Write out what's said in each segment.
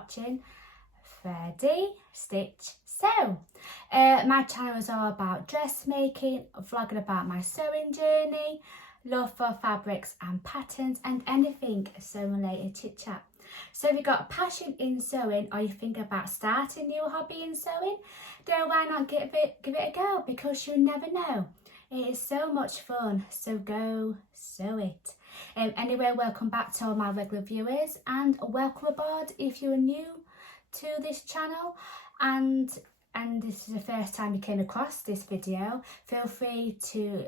watching Ready, Stitch, Sew. My channel is all about dressmaking, vlogging about my sewing journey, love for fabrics and patterns, and anything sewing related chit chat. So if you've got a passion in sewing, or you think about starting a new hobby in sewing, then why not give it a go, because you never know. It is so much fun, so go sew it. Anyway, welcome back to all my regular viewers, and welcome aboard if you are new to this channel, and this is the first time you came across this video. Feel free to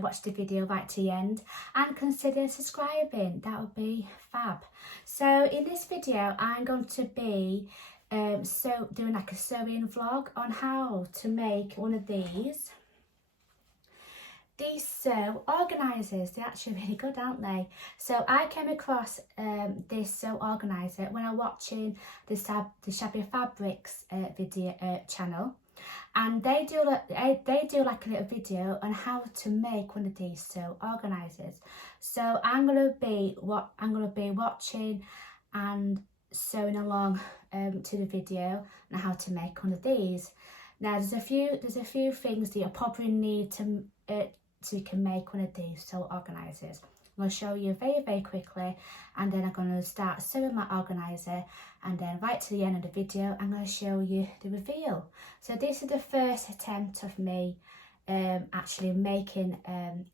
watch the video right to the end and consider subscribing. That would be fab. So in this video I'm going to be doing like a sewing vlog on how to make one of these sew organisers. They're actually really good, aren't they? So I came across this sew organiser when I was watching the Shabby Fabrics video channel, and they do like a little video on how to make one of these sew organisers. So I'm gonna be watching and sewing along to the video on how to make one of these. Now there's a few things that you probably need so you can make one of these sew organisers. I'm going to show you very quickly, and then I'm going to start sewing my organiser, and then right to the end of the video I'm going to show you the reveal. So this is the first attempt of me actually making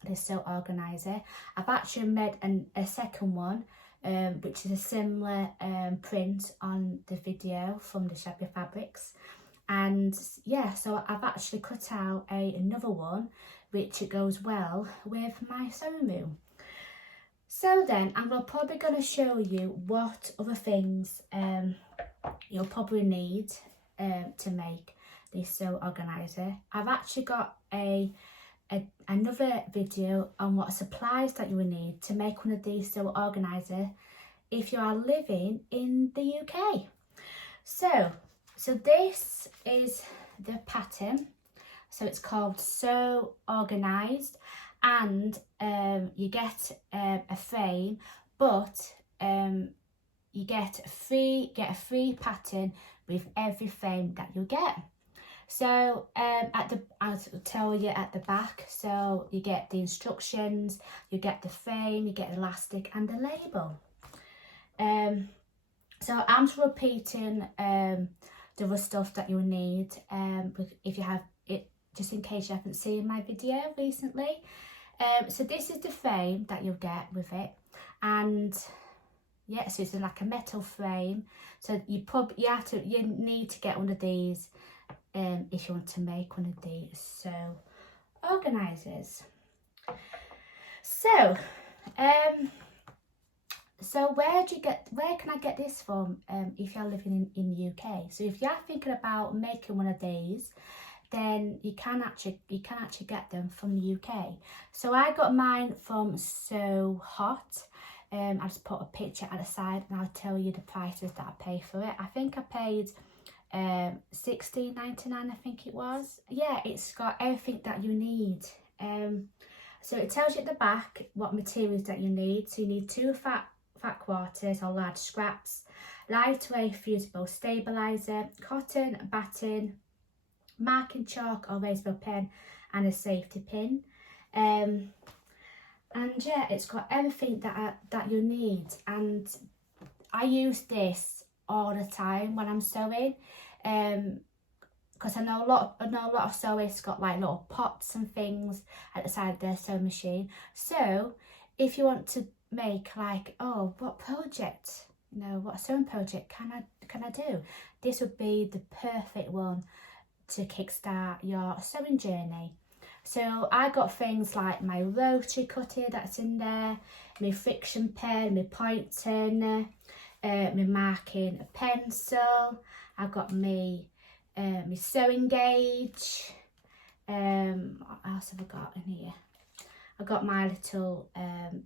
this sew organiser. I've actually made a second one which is a similar print on the video from the Shabby Fabrics, and yeah, so I've actually cut out another one which goes well with my sewing room. So then I'm probably going to show you what other things you'll probably need to make this sew organiser. I've actually got another video on what supplies that you will need to make one of these sew organiser if you are living in the UK. So this is the pattern. So it's called Sew Organised, and you get a frame, but you get a free pattern with every frame that you get. So I'll tell you at the back. So you get the instructions, you get the frame, you get the elastic and the label. So I'm just repeating the other stuff that you'll need if you have it, just in case you haven't seen my video recently. So this is the frame that you'll get with it, and yeah, so it's like a metal frame. So you need to get one of these if you want to make one of these sew organisers. So where can I get this from if you're living in the UK? So if you're thinking about making one of these, then you can actually get them from the UK. So I got mine from So Hot. I just put a picture at the side and I'll tell you the prices that I paid for it. I think I paid $16.99, I think it was. Yeah, it's got everything that you need. So it tells you at the back what materials that you need. So you need 2 fat quarters or large scraps, lightweight fusible stabiliser, cotton batting, marking chalk or razor pen, and a safety pin. And yeah, it's got everything that you need, and I use this all the time when I'm sewing, because I know a lot of sewists got like little pots and things at the side of their sewing machine. So if you want to make like, oh, what project, what sewing project can I do, this would be the perfect one to kickstart your sewing journey. So I got things like my rotary cutter that's in there, my friction pen, my point turner, my marking pencil. I've got my sewing gauge. What else have I got in here? I got my little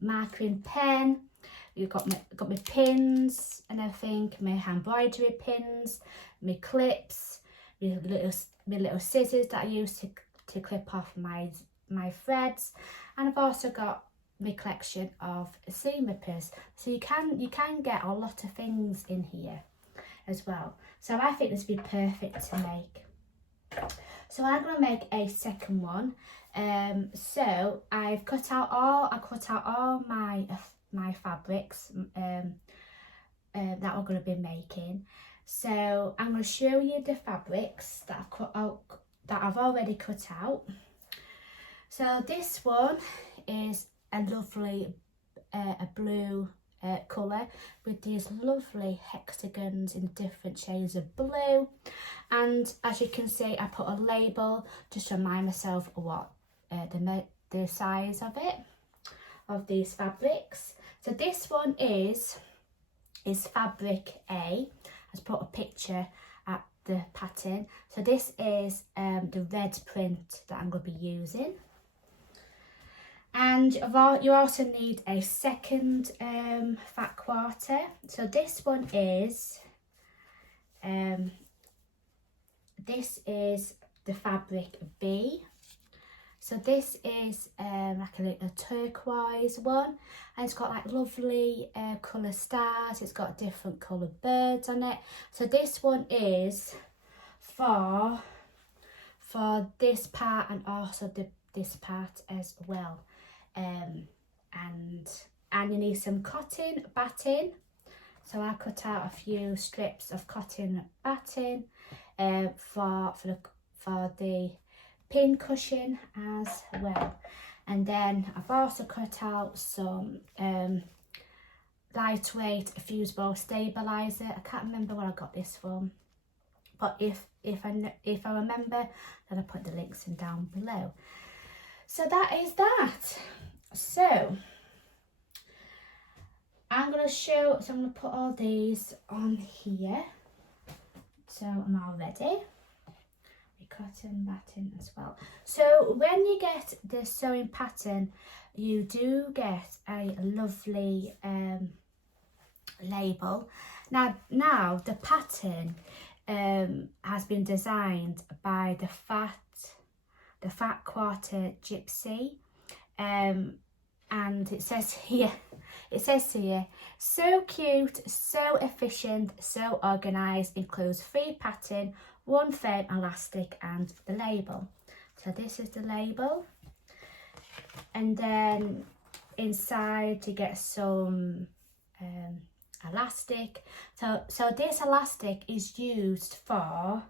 marking pen. You've got my pins and everything, my embroidery pins, my clips, my little scissors that I use to clip off my threads, and I've also got my collection of seam rippers. So you can get a lot of things in here. as well. So I think this would be perfect to make. So I'm going to make a second one. So I cut out all my fabrics that we're going to be making. So I'm going to show you the fabrics that I've already cut out. So this one is a lovely a blue colour with these lovely hexagons in different shades of blue, and as you can see I put a label just to remind myself what the size of it, of these fabrics. So this one is fabric A. I've put a picture at the pattern. So this is the red print that I'm going to be using. And you also need a second fat quarter. So this one is the fabric B. So this is like a turquoise one, and it's got like lovely colour stars. It's got different coloured birds on it. So this one is for this part and also this part as well. And you need some cotton batting. So I cut out a few strips of cotton batting for the pin cushion as well. And then I've also cut out some lightweight fusible stabilizer. I can't remember where I got this from, but if I remember, then I'll put the links in down below. So that is that. So I'm going to put all these on here. So I'm all ready. Cotton batting as well. So when you get the sewing pattern, you do get a lovely label. Now the pattern has been designed by the Fat Quarter Gypsy, and it says here, so cute, so efficient, so organised, includes free pattern, one frame elastic and the label. So this is the label, and then inside you get some elastic. So this elastic is used for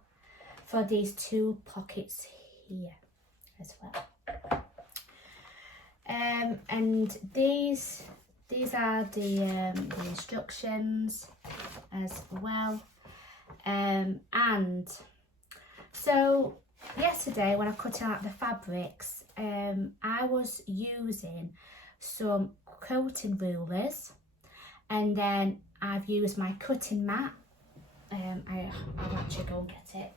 these two pockets here as well. And these are the instructions as well. And so yesterday when I cut out the fabrics, I was using some quilting rulers, and then I've used my cutting mat. I'll actually go and get it.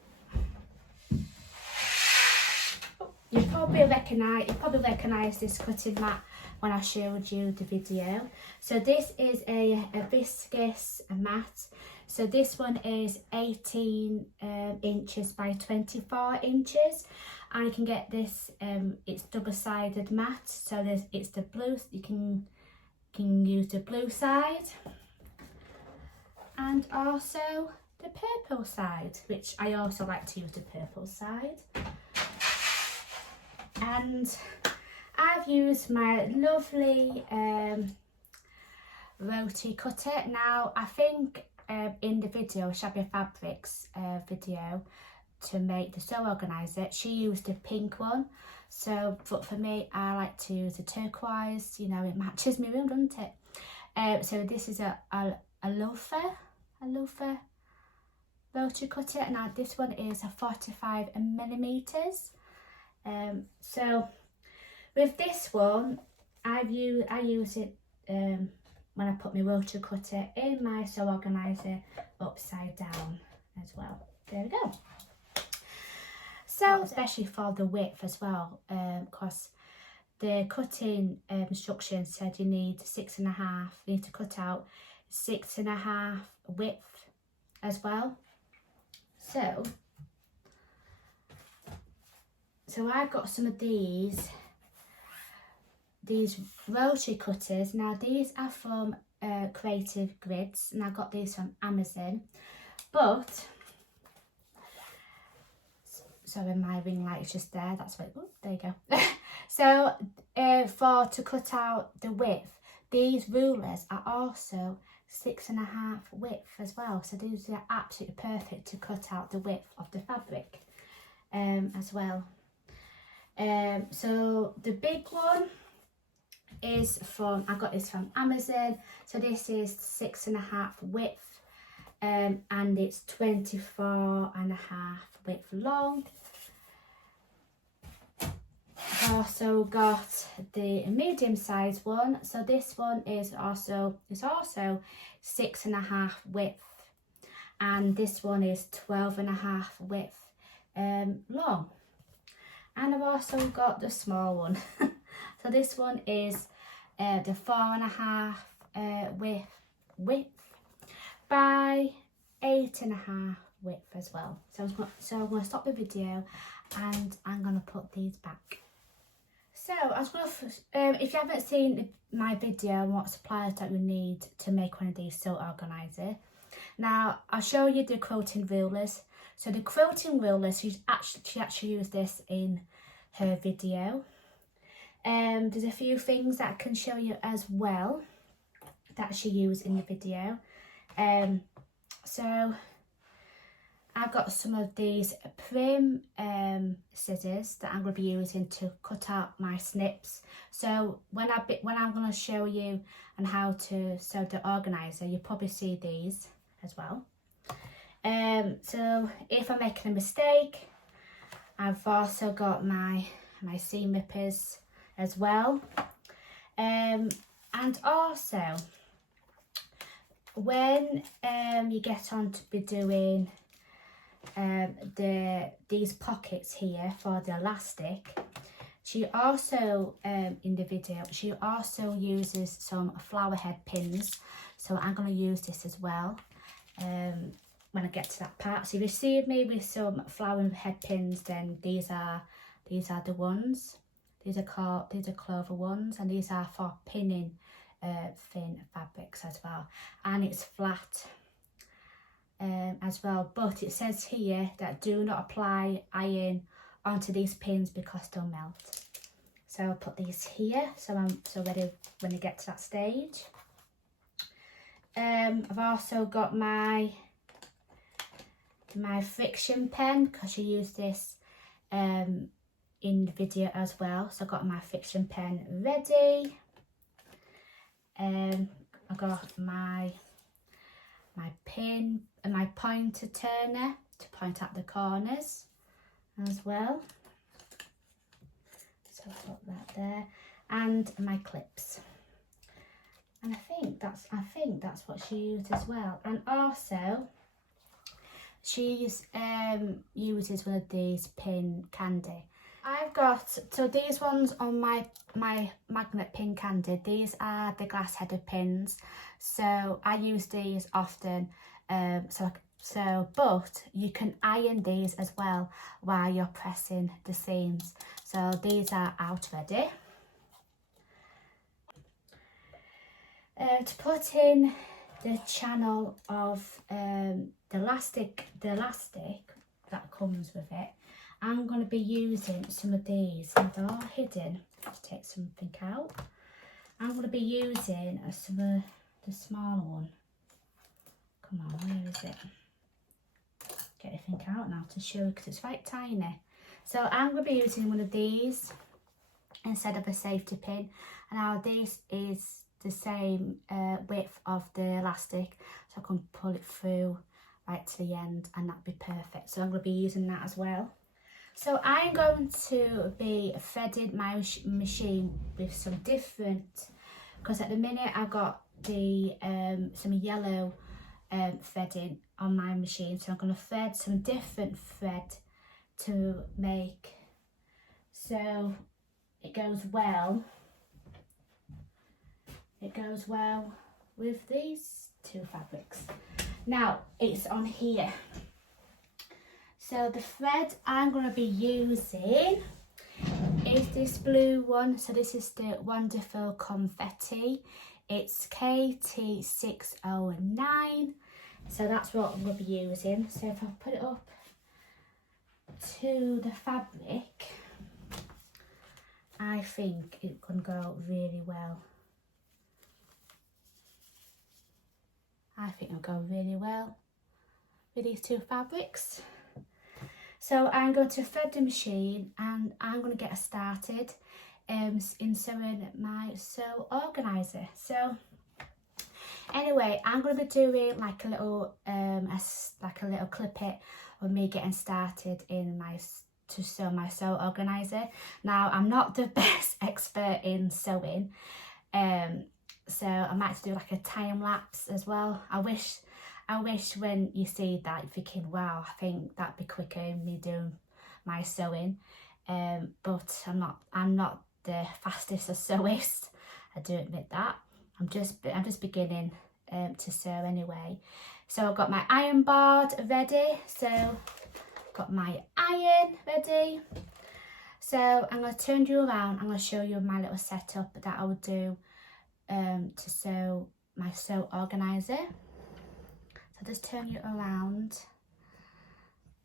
You probably recognise this cutting mat when I showed you the video. So this is a viscose mat. So this one is 18 inches by 24 inches, and you can get this. It's double-sided mat. So it's the blue. You can use the blue side, and also the purple side, which I also like to use the purple side. And I've used my lovely rotary cutter. Now I think in the video, Shabby Fabrics video, to make the sew organiser, she used the pink one. So, but for me, I like to use the turquoise. You know, it matches my room, doesn't it? So this is a loafer rotary cutter. Now this one is a 45 millimeters. So with this one, I use it when I put my rotary cutter in my sew organiser upside down as well. There we go. So especially for the width as well, because the cutting instructions said you need 6.5. You need to cut out 6.5 width as well. So I've got some of these rotary cutters. Now these are from Creative Grids, and I got these from Amazon. But sorry, my ring light is just there. That's right. Oh, there you go. So to cut out the width, these rulers are also 6.5 width as well. So these are absolutely perfect to cut out the width of the fabric as well. So the big one is I got this from Amazon. So this is 6.5 width and it's 24.5 width long. I've also got the medium sized one. So this one is also 6.5 width, and this one is 12.5 width long. And I've also got the small one. So this one is the 4.5 width by 8.5 width as well. So I'm going to stop the video and I'm going to put these back. So I was going to, if you haven't seen my video on what supplies that you need to make one of these silk organiser, now I'll show you the quilting rulers. So the quilting rulers, she actually used this in her video. There's a few things that I can show you as well that she used in the video. So I've got some of these prim scissors that I'm going to be using to cut out my snips. So when I'm going to show you on how to sew the organiser, you'll probably see these as well. So if I'm making a mistake, I've also got my seam rippers as well. And also when you get on to be doing these pockets here for the elastic, she also in the video she also uses some flower head pins, so I'm going to use this as well when I get to that part. So if you see me with some flower head pins, then these are the ones. These are clover ones, and these are for pinning thin fabrics as well, and it's flat as well. But it says here that do not apply iron onto these pins because they'll melt. So I'll put these here so I'm ready when I get to that stage. I've also got my friction pen because you use this in the video as well. So I've got my friction pen ready. I've got my pin and my pointer turner to point out the corners as well. So I'll put that there, and my clips. And I think that's what she used as well. And also she uses one of these pin candy. I've got, so these ones on my magnet pin candy, these are the glass headed pins. So I use these often, but you can iron these as well while you're pressing the seams. So these are out ready. To put in the channel of the elastic that comes with it, I'm going to be using some of these. Now they're all hidden. Let's take something out. I'm going to be using some of the smaller one. Come on, where is it? Get everything out now to show because it's quite tiny. So I'm going to be using one of these instead of a safety pin. And now this is the same width of the elastic, so I can pull it through right to the end, and that'd be perfect. So I'm going to be using that as well. So I'm going to be threading my machine with some different, because at the minute I've got the some yellow threading on my machine, so I'm going to thread some different thread to make so it goes well with these two fabrics. Now it's on here. So the thread I'm going to be using is this blue one. So this is the Wonderful Confetti. It's KT609. So that's what we'll be using. So if I put it up to the fabric, I think it can go really well. I think it'll go really well with these two fabrics. So I'm going to thread the machine and I'm going to get started in sewing my sew organiser. So anyway, I'm going to be doing like a little little clip-it of me getting started in to sew my sew organiser. Now I'm not the best expert in sewing, so I might do like a time lapse as well. I wish when you see that you're thinking, wow, I think that'd be quicker in me doing my sewing, but I'm not the fastest of sewists. I do admit that. I'm just beginning to sew anyway. So I've got my iron board ready. So got my iron ready. So I'm going to turn you around. I'm going to show you my little setup that I would do to sew my sew organiser. So just turn you around.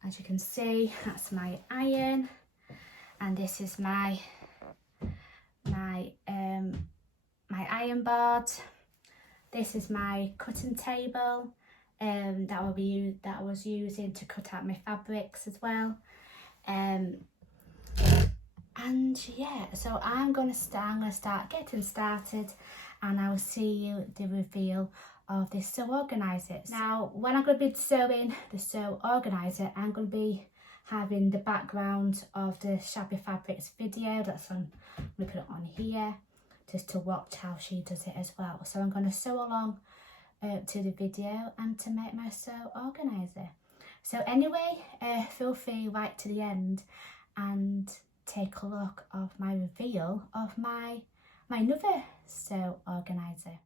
As you can see, that's my iron, and this is my iron board. This is my cutting table that I was using to cut out my fabrics as well. And yeah, so I'm gonna start getting started, and I will see you the reveal of this sew organiser. Now, when I'm going to be sewing the sew organiser, I'm going to be having the background of the Shabby Fabrics video. That's on. I'm going to put it on here just to watch how she does it as well. So I'm going to sew along to the video and to make my sew organiser. So anyway, feel free right to the end and take a look of my reveal of my another sew organiser.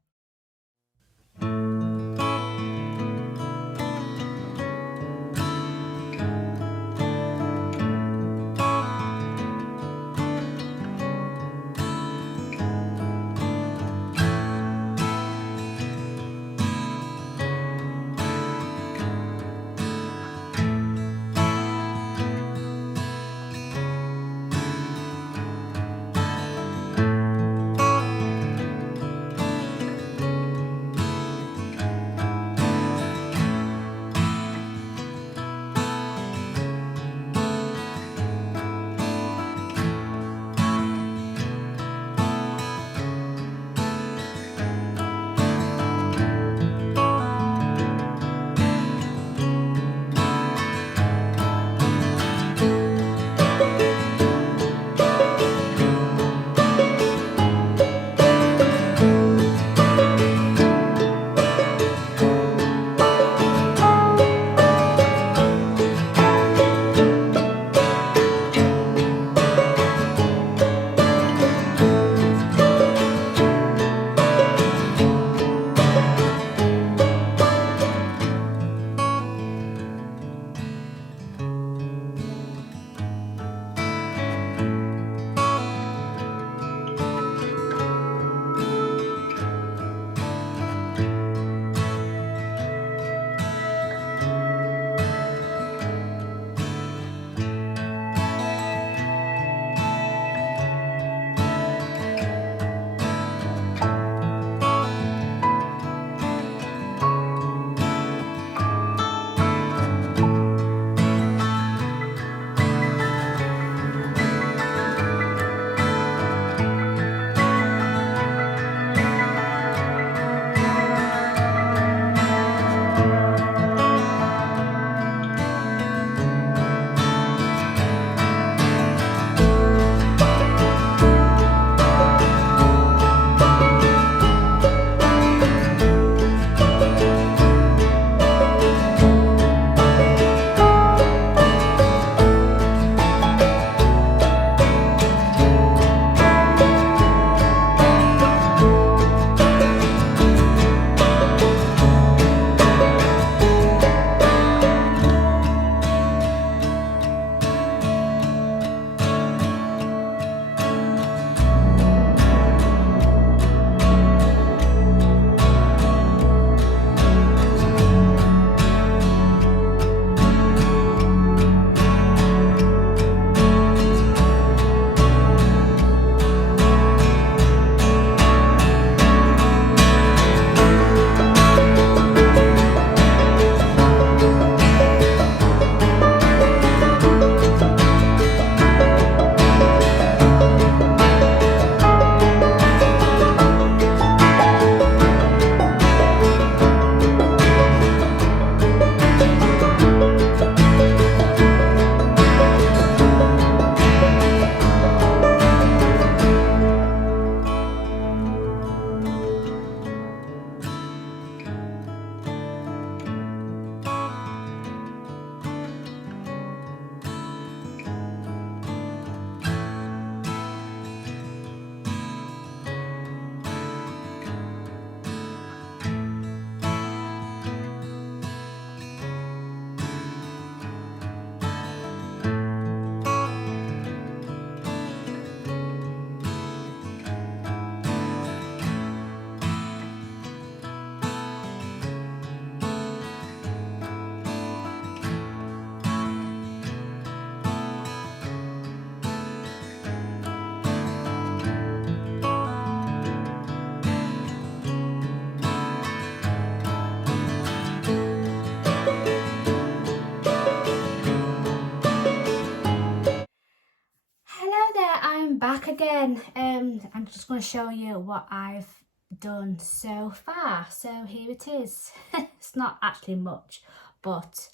I'm back again. I'm just going to show you what I've done so far. So here it is. It's not actually much, but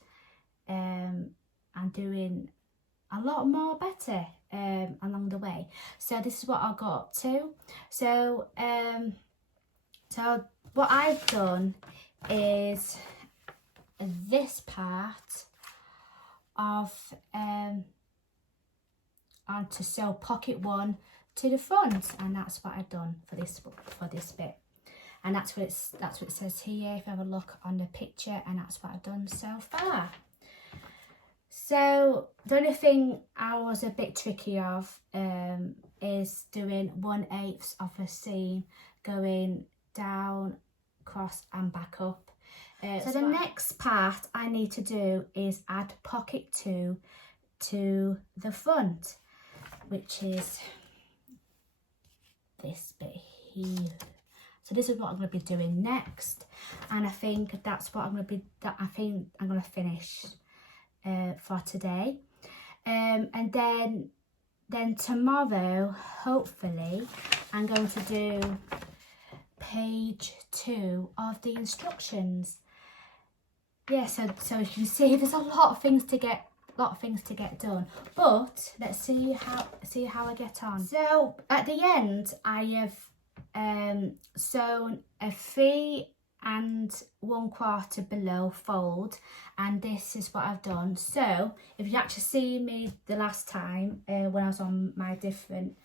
I'm doing a lot more better along the way. So this is what I got up to. So what I've done is this part of and to sew pocket 1 to the front, and that's what I've done for this bit, and that's what it says here if you have a look on the picture, and that's what I've done so far. So the only thing I was a bit tricky of is doing 1/8 of a seam going down, across and back up. So the next part I need to do is add pocket 2 to the front, which is this bit here. So this is what I'm going to be doing next, and I think that's what I'm going to finish for today, and then tomorrow hopefully I'm going to do page 2 of the instructions. Yeah, so you can see there's a lot of things to get done, but let's see how I get on. So at the end I have sewn a 3 1/4 below fold, and this is what I've done. So if you actually see me the last time when I was on my different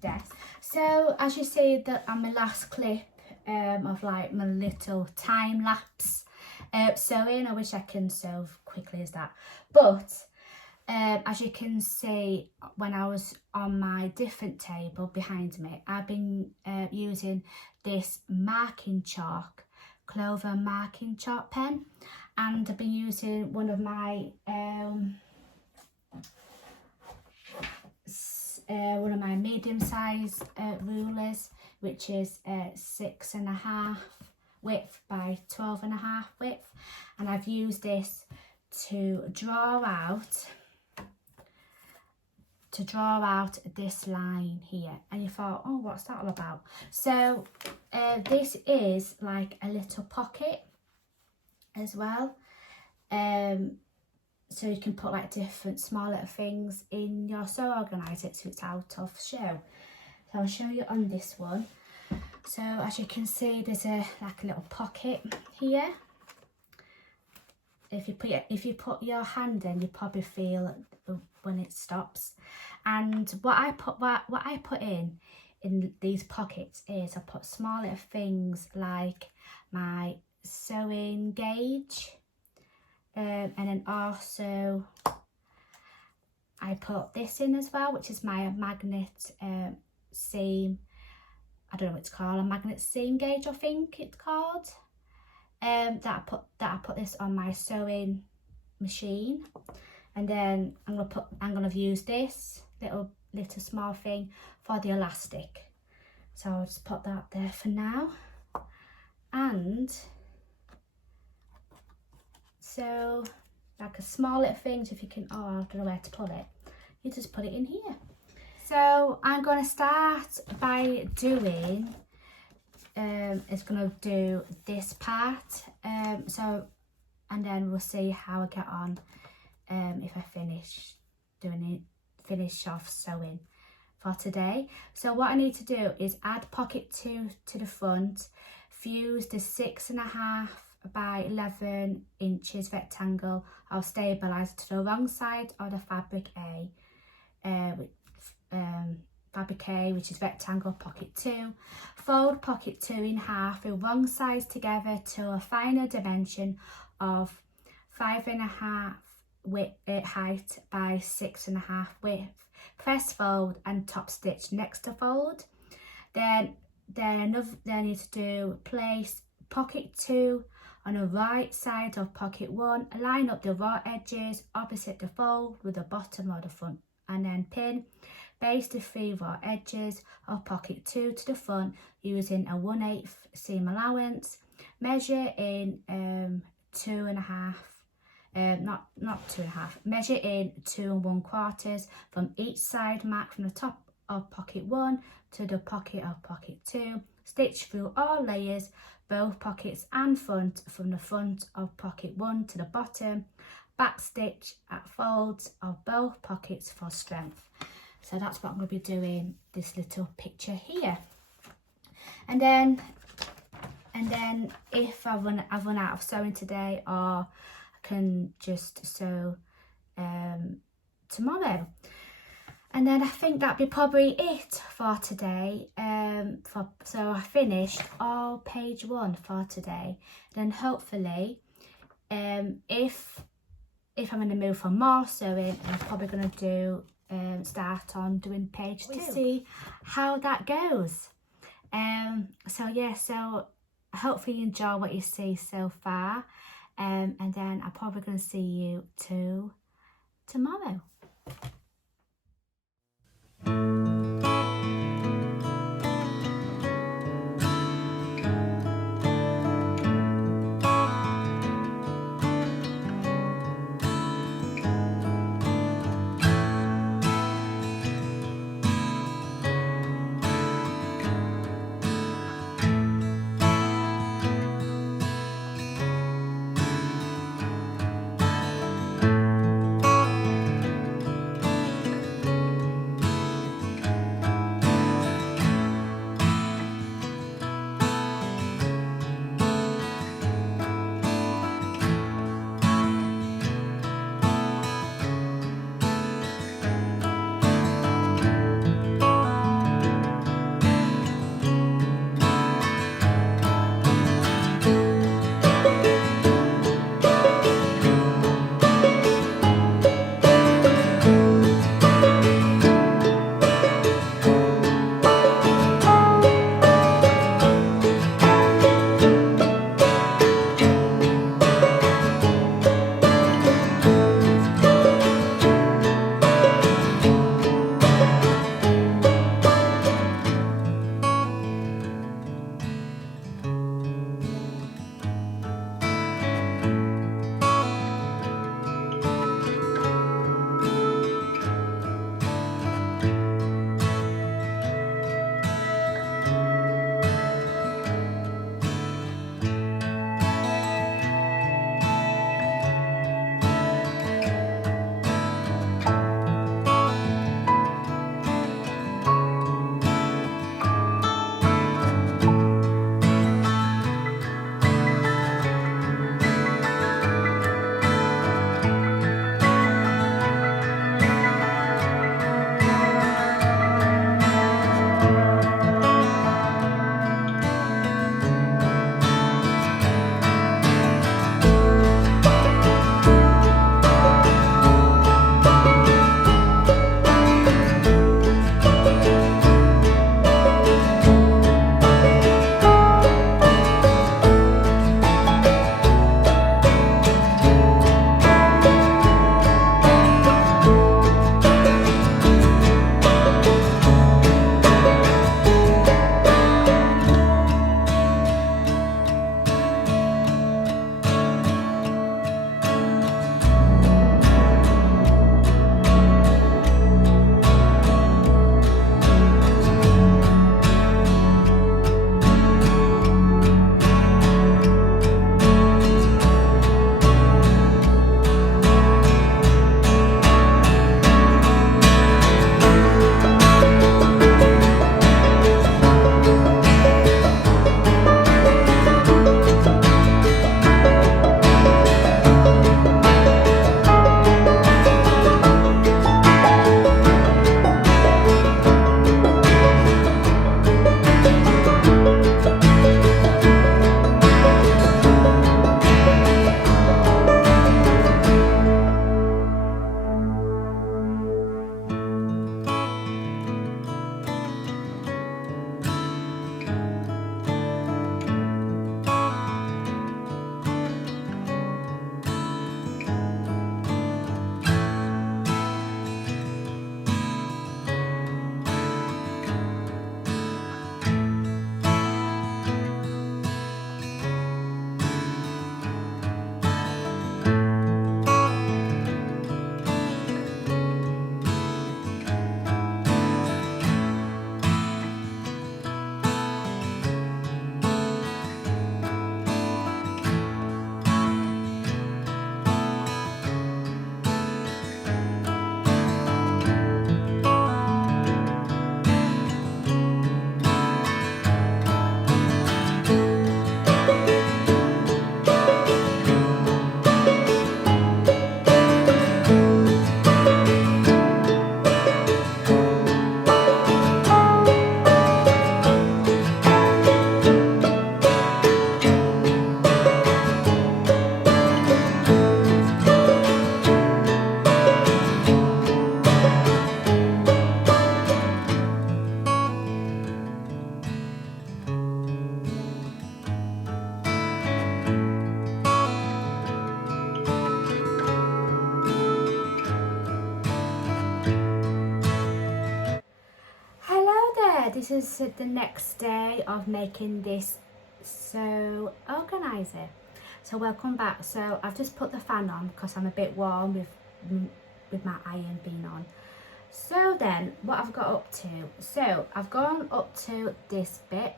desk, so as you see that on my last clip of like my little time lapse sewing, I wish I can sew quickly as that, but as you can see, when I was on my different table behind me, I've been using this marking chalk, Clover marking chalk pen, and I've been using one of my medium-sized rulers, which is 6.5 width by 12.5 width, and I've used this to draw out this line here. And you thought, oh, what's that all about? So this is like a little pocket as well, so you can put like different small little things in your sew organiser so it's out of show. So I'll show you on this one. So as you can see, there's like a little pocket here. If you put your hand in, you probably feel when it stops. And what I put in these pockets is I put small little things like my sewing gauge, and then also I put this in as well, which is my magnet seam. I don't know what it's called, a magnet seam gauge, I think it's called. That I put this on my sewing machine, and then I'm gonna use this little small thing for the elastic. So I'll just put that there for now. And so like a small little thing, so if you can, oh, I don't know where to put it, you just put it in here. So I'm going to start by doing, it's going to do this part, so, and then we'll see how I get on if I finish off sewing for today. So what I need to do is add pocket 2 to the front, fuse the 6.5 by 11 inches rectangle of stabiliser to the wrong side of the fabric A, which is rectangle pocket 2. Fold pocket 2 in half with wrong sides together to a final dimension of 5.5 height by 6.5 width. Press fold and top stitch next to fold. Then I need to do place pocket 2 on the right side of pocket 1. Line up the raw edges opposite the fold with the bottom or the front, and then pin. Base the 3 raw edges of pocket 2 to the front using a 1/8 seam allowance. Measure in 2.5 not 2.5. Measure in 2 1/4 from each side mark from the top of pocket 1 to the pocket of pocket 2. Stitch through all layers, both pockets and front, from the front of pocket 1 to the bottom. Back stitch at folds of both pockets for strength. So that's what I'm going to be doing, this little picture here. And then if I've run out of sewing today, or I can just sew tomorrow. And then I think that'd be probably it for today. So I finished all page 1 for today. Then hopefully, if I'm in the mood for more sewing, I'm probably going to do start on doing page 2. We'll see how that goes. So yeah, so hopefully you enjoy what you see so far. And then I'm probably going to see you tomorrow. this is the next day of making this sew organiser. So welcome back. So I've just put the fan on because I'm a bit warm with my iron being on. So then what I've got up to, so I've gone up to this bit.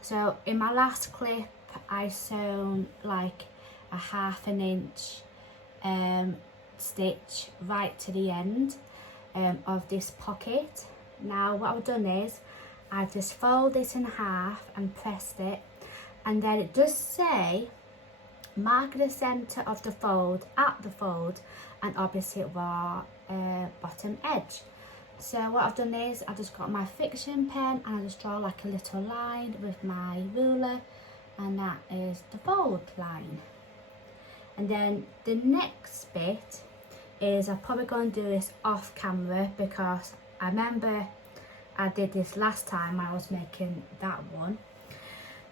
So in my last clip I sewn like a 1/2 inch stitch right to the end of this pocket. Now what I've done is I just fold it in half and pressed it, and then it does say mark the centre of the fold at the fold and opposite raw bottom edge. So what I've done is I just got my fiction pen and I just draw like a little line with my ruler, and that is the fold line. And then the next bit is I'm probably going to do this off camera because I remember I did this last time when I was making that one,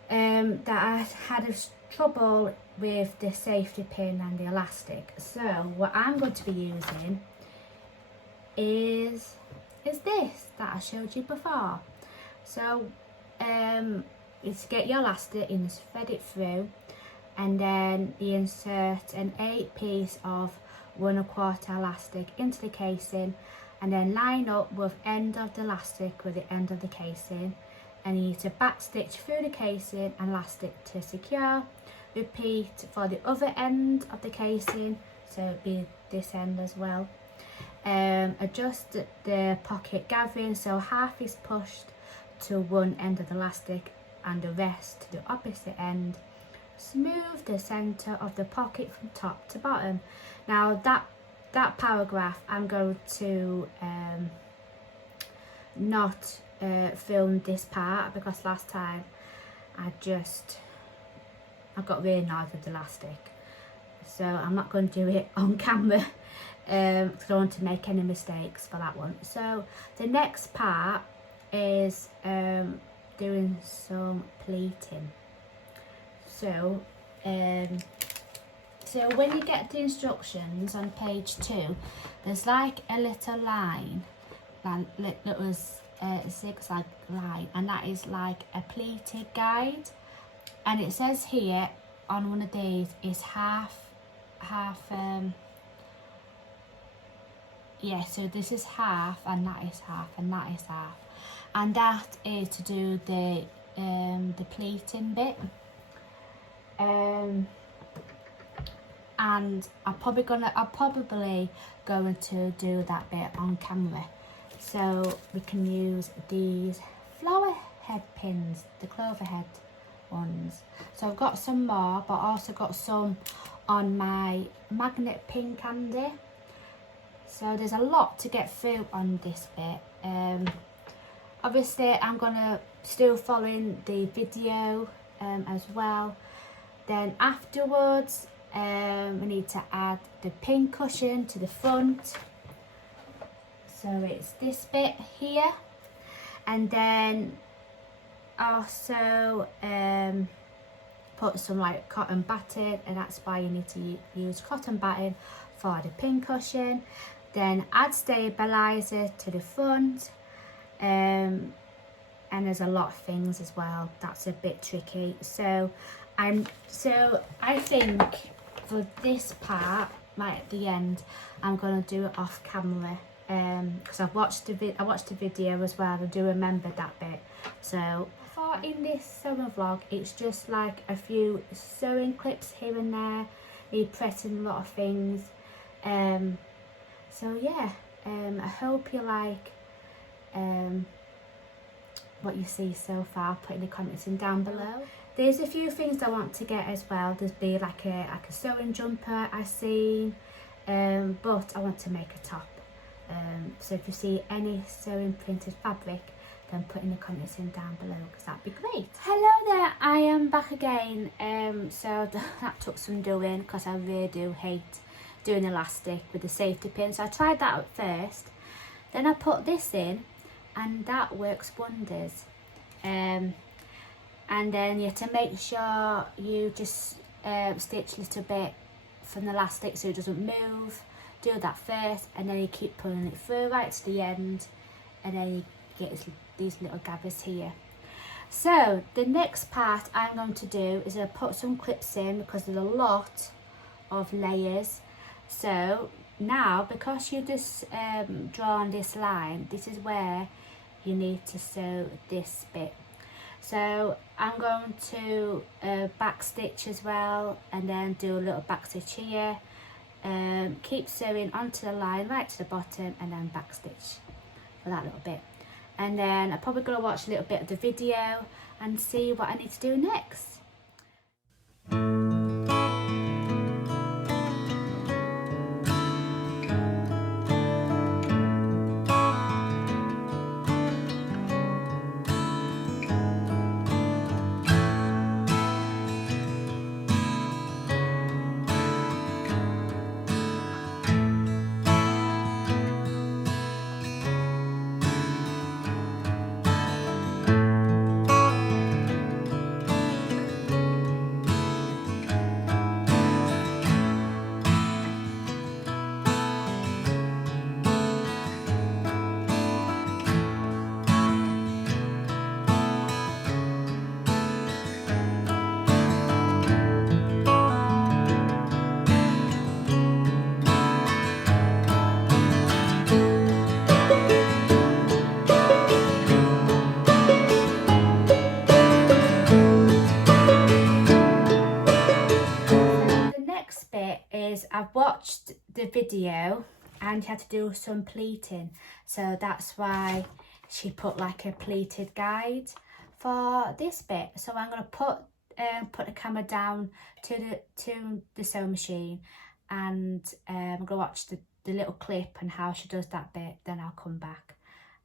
that I had trouble with the safety pin and the elastic. So what I'm going to be using is this that I showed you before. So is to get your elastic and just thread it through, and then you insert an 8-piece of 1 1/4 elastic into the casing, and then line up with end of the elastic with the end of the casing, and you need to back stitch through the casing and elastic to secure. Repeat for the other end of the casing, so it'd be this end as well. Adjust the pocket gathering so half is pushed to one end of the elastic and the rest to the opposite end. Smooth the centre of the pocket from top to bottom. Now that paragraph I'm going to not film this part because last time I got really annoyed with the elastic, so I'm not going to do it on camera because I don't want to make any mistakes for that one. So the next part is doing some pleating. So so when you get the instructions on page 2, there's like a little line, that was a zigzag line, and that is like a pleated guide. And it says here on one of these is half yeah, so this is half and that is half and that is half, and that is to do the pleating bit. And I'm probably going to do that bit on camera, so we can use these flower head pins, the clover head ones. So I've got some more, but also got some on my magnet pin candy. So there's a lot to get through on this bit. Obviously I'm gonna still following the video as well. Then afterwards we need to add the pin cushion to the front, so it's this bit here, and then also put some like cotton batting, and that's why you need to use cotton batting for the pin cushion. Then add stabilizer to the front, and there's a lot of things as well that's a bit tricky. So I think for this part right at the end I'm gonna do it off camera because I watched the video as well. I do remember that bit. So I thought in this sewing vlog it's just like a few sewing clips here and there, me pressing a lot of things. So yeah, I hope you like what you see so far. Put in the comments in down below. There's a few things I want to get as well. There's be like a sewing jumper I seen, but I want to make a top. So if you see any sewing printed fabric, then put in the comments in down below because that'd be great. Hello there, I am back again. So that took some doing because I really do hate doing elastic with the safety pin. So I tried that at first, then I put this in, and that works wonders. And then you have to make sure you just stitch a little bit from the elastic so it doesn't move. Do that first, and then you keep pulling it through right to the end, and then get these little gathers here. So the next part I'm going to do is I'll put some clips in because there's a lot of layers. So now, because you just drawn this line, this is where you need to sew this bit. So I'm going to back stitch as well, and then do a little back stitch here. Keep sewing onto the line right to the bottom, and then back stitch for that little bit. And then I'm probably going to watch a little bit of the video and see what I need to do next. I've watched the video and you had to do some pleating, so that's why she put like a pleated guide for this bit. So I'm going to put the camera down to the sewing machine, and I'm going to watch the little clip and how she does that bit. Then I'll come back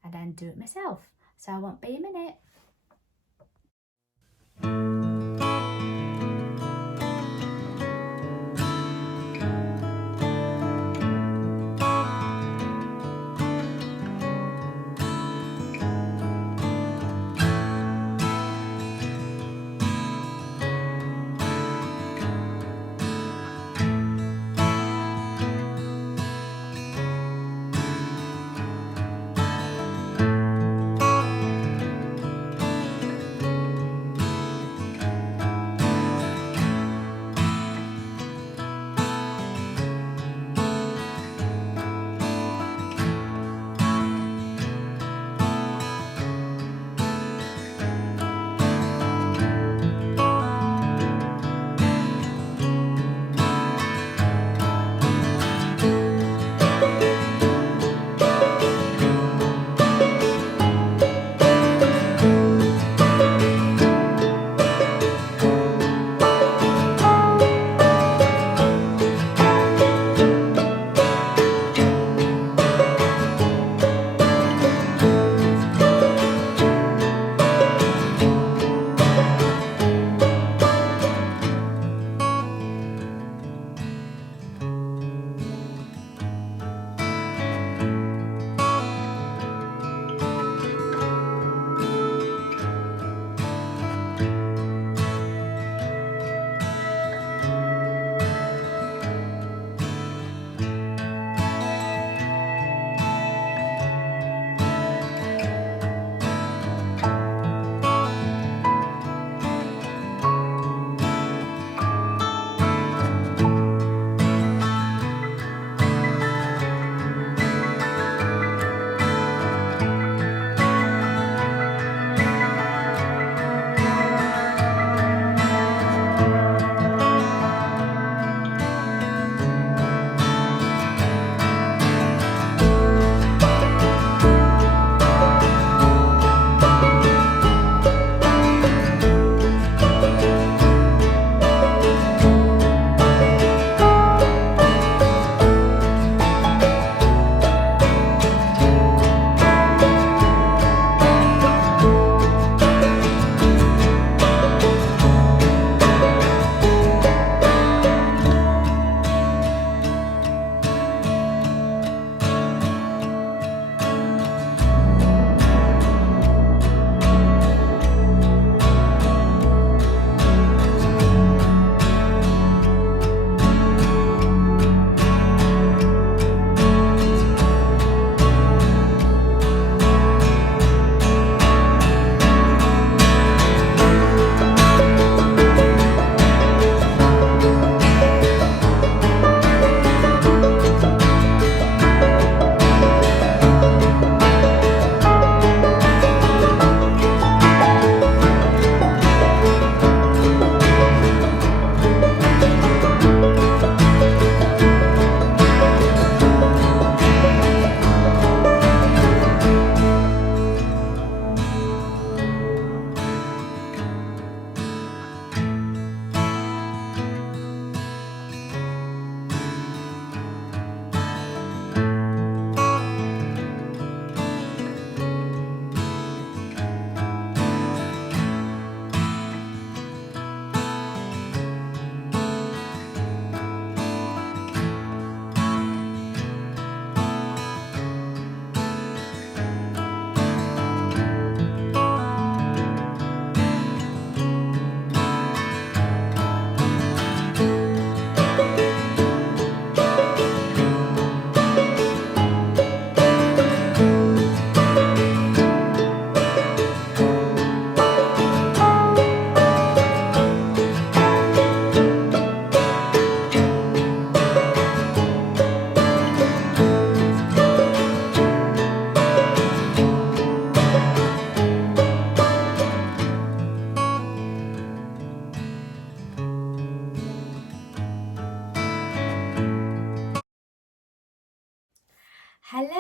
and then do it myself. So I won't be a minute.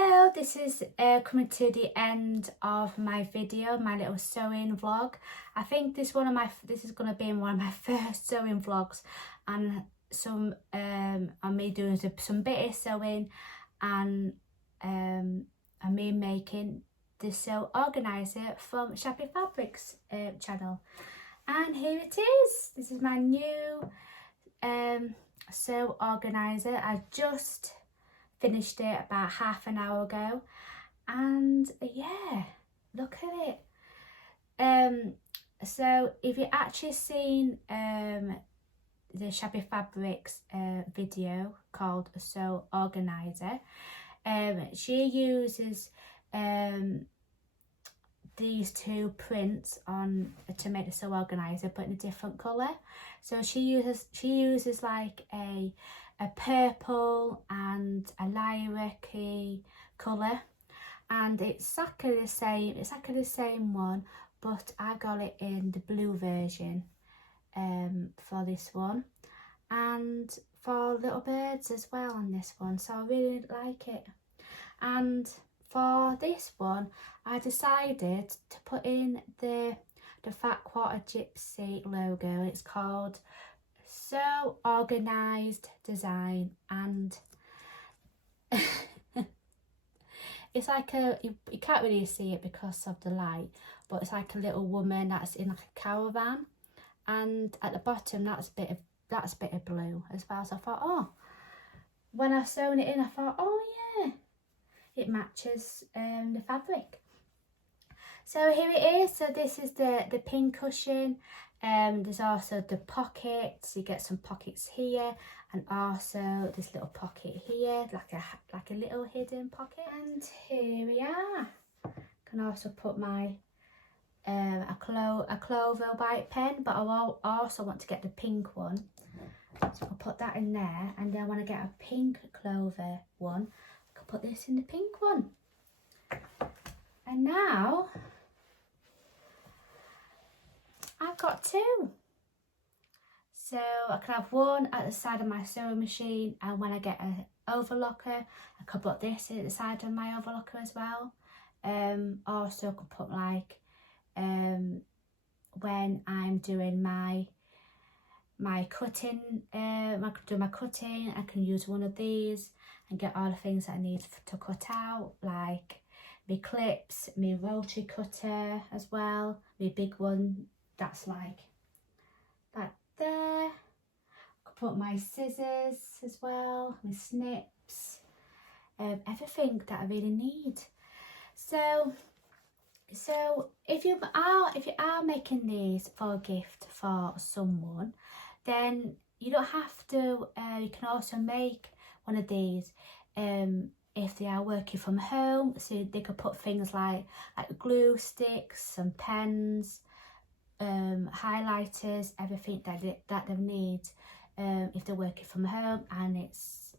Hello, this is coming to the end of my video, my little sewing vlog. I think this is going to be one of my first sewing vlogs, and some on me doing some bit of sewing, and me making the sew organizer from Shabby Fabrics channel. And here it is. This is my new sew organizer. I just finished it about half an hour ago, and yeah, look at it. So if you actually seen the Shabby Fabrics video called Sew Organizer, she uses these two prints on to make the sew organizer, but in a different colour. So she uses like a purple and a lilac-y colour, and it's exactly the same one, but I got it in the blue version for this one, and for little birds as well on this one, so I really like it. And for this one I decided to put in the Fat Quarter Gypsy logo. It's called So Organised Design, and it's like you can't really see it because of the light, but it's like a little woman that's in like a caravan, and at the bottom that's a bit of blue as well. So I thought, oh, when I've sewn it in, I thought, oh yeah, it matches the fabric. So here it is. So this is the pin cushion. There's also the pockets. You get some pockets here, and also this little pocket here, like a little hidden pocket. And here we are. Can also put my a clover white pen, but I also want to get the pink one, so I'll put that in there. And then when I get a pink clover one, I can put this in the pink one. And now I've got two. So I can have one at the side of my sewing machine, and when I get an overlocker, I could put this at the side of my overlocker as well. Also I could put like when I'm doing my cutting, I could do my cutting, I can use one of these and get all the things that I need to cut out, like my clips, my rotary cutter as well, my big one that's like that there. I could put my scissors as well, my snips, everything that I really need. So if you are making these for a gift for someone, then you don't have to, you can also make one of these if they are working from home, so they could put things like glue sticks, some pens, highlighters, everything that they need if they're working from home, and it's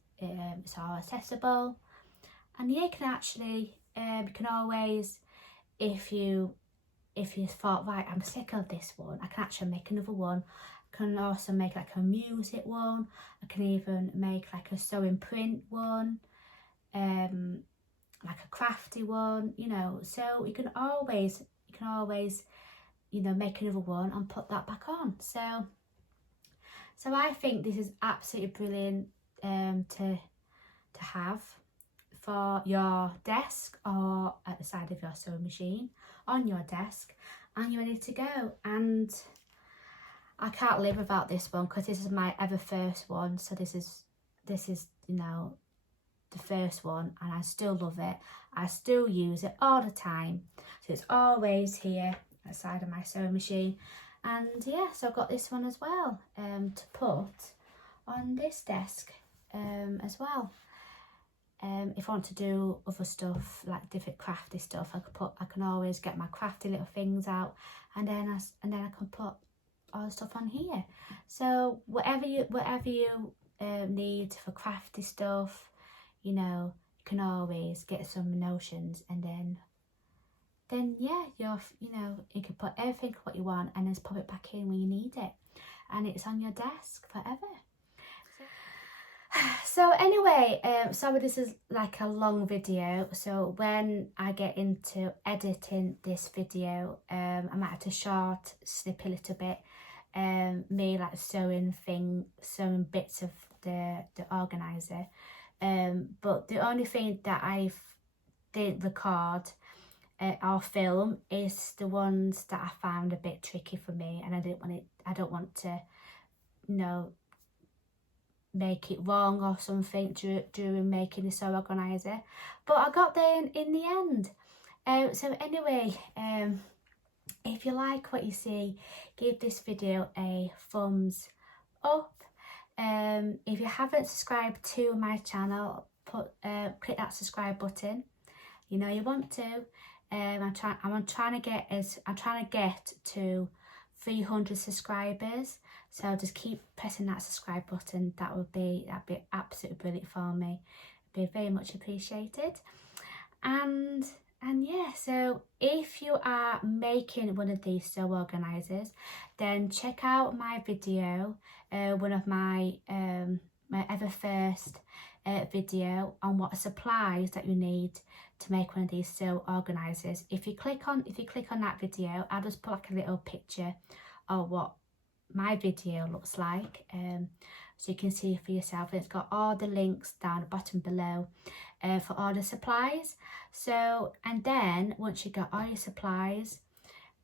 all accessible. And yeah, you can actually you can always, if you thought, right, I'm sick of this one, I can actually make another one. I can also make like a music one. I can even make like a sewing print one, like a crafty one, you know. So you can always you know, make another one and put that back on. So I think this is absolutely brilliant to have for your desk, or at the side of your sewing machine, on your desk, and you're ready to go. And I can't live without this one, because this is my ever first one. So this is you know, the first one, and I still love it. I still use it all the time, so it's always here at the side of my sewing machine. And yeah, so I've got this one as well to put on this desk as well. If I want to do other stuff, like different crafty stuff, I can always get my crafty little things out, and then I can put all the stuff on here. So whatever you need for crafty stuff, you know, you can always get some notions, and then yeah, you know, you can put everything what you want and just pop it back in when you need it, and it's on your desk forever. So So anyway, sorry this is like a long video, so when I get into editing this video, I might have to short snip a little bit, me like sewing bits of the organiser, but the only thing that I didn't record or film is the ones that I found a bit tricky for me, and I don't want to, you know, make it wrong or something during making the sew organiser, but I got there in the end. So anyway, if you like what you see, give this video a thumbs up. If you haven't subscribed to my channel, click that subscribe button. You know you want to. I'm trying to get to 300 subscribers, so just keep pressing that subscribe button. That'd be absolutely brilliant for me. It'd be very much appreciated. And yeah, so if you are making one of these sew organisers, then check out my video, one of my my ever first video on what supplies that you need to make one of these sew organisers. If you click on that video, I'll just put like a little picture of what my video looks like, so you can see for yourself. It's got all the links down the bottom below for all the supplies. So, and then once you got all your supplies,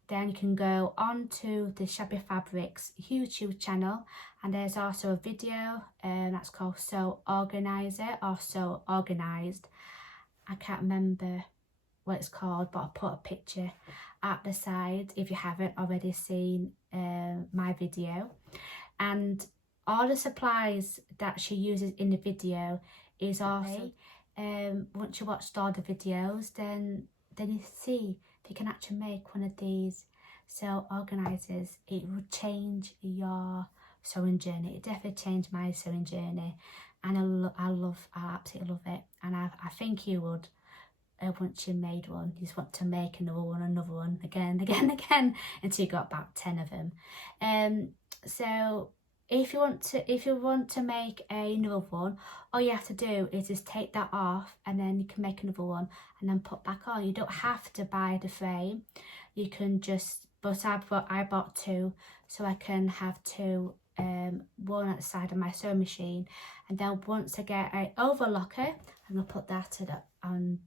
then you can go on to the Shabby Fabrics YouTube channel, and there's also a video that's called Sew Organiser or Sew Organised. I can't remember what it's called, but I'll put a picture at the side if you haven't already seen my video. And all the supplies that she uses in the video is also, once you watched all the videos, then you see if you can actually make one of these sew organisers. It would change your sewing journey. It definitely changed my sewing journey, and I absolutely love it. And I think you would, once you made one, you just want to make another one, again, until you got about 10 of them. So if you want to make another one, all you have to do is just take that off, and then you can make another one and then put back on. You don't have to buy the frame. You can just, but I bought two, so I can have two, one at the side of my sewing machine. And then once I get an overlocker, I'm gonna put that on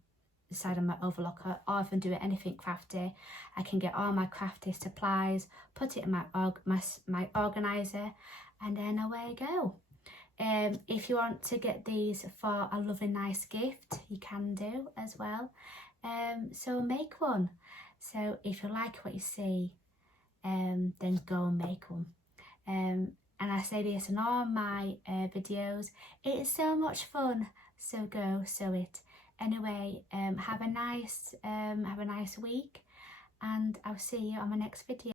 the side of my overlocker. Or if I'm doing anything crafty, I can get all my crafty supplies, put it in my organiser, and then away I go. If you want to get these for a lovely nice gift, you can do as well. So make one. So if you like what you see, then go and make one. And I say this in all my videos, it is so much fun, so go sew it. Anyway, have a nice week, and I'll see you on my next video.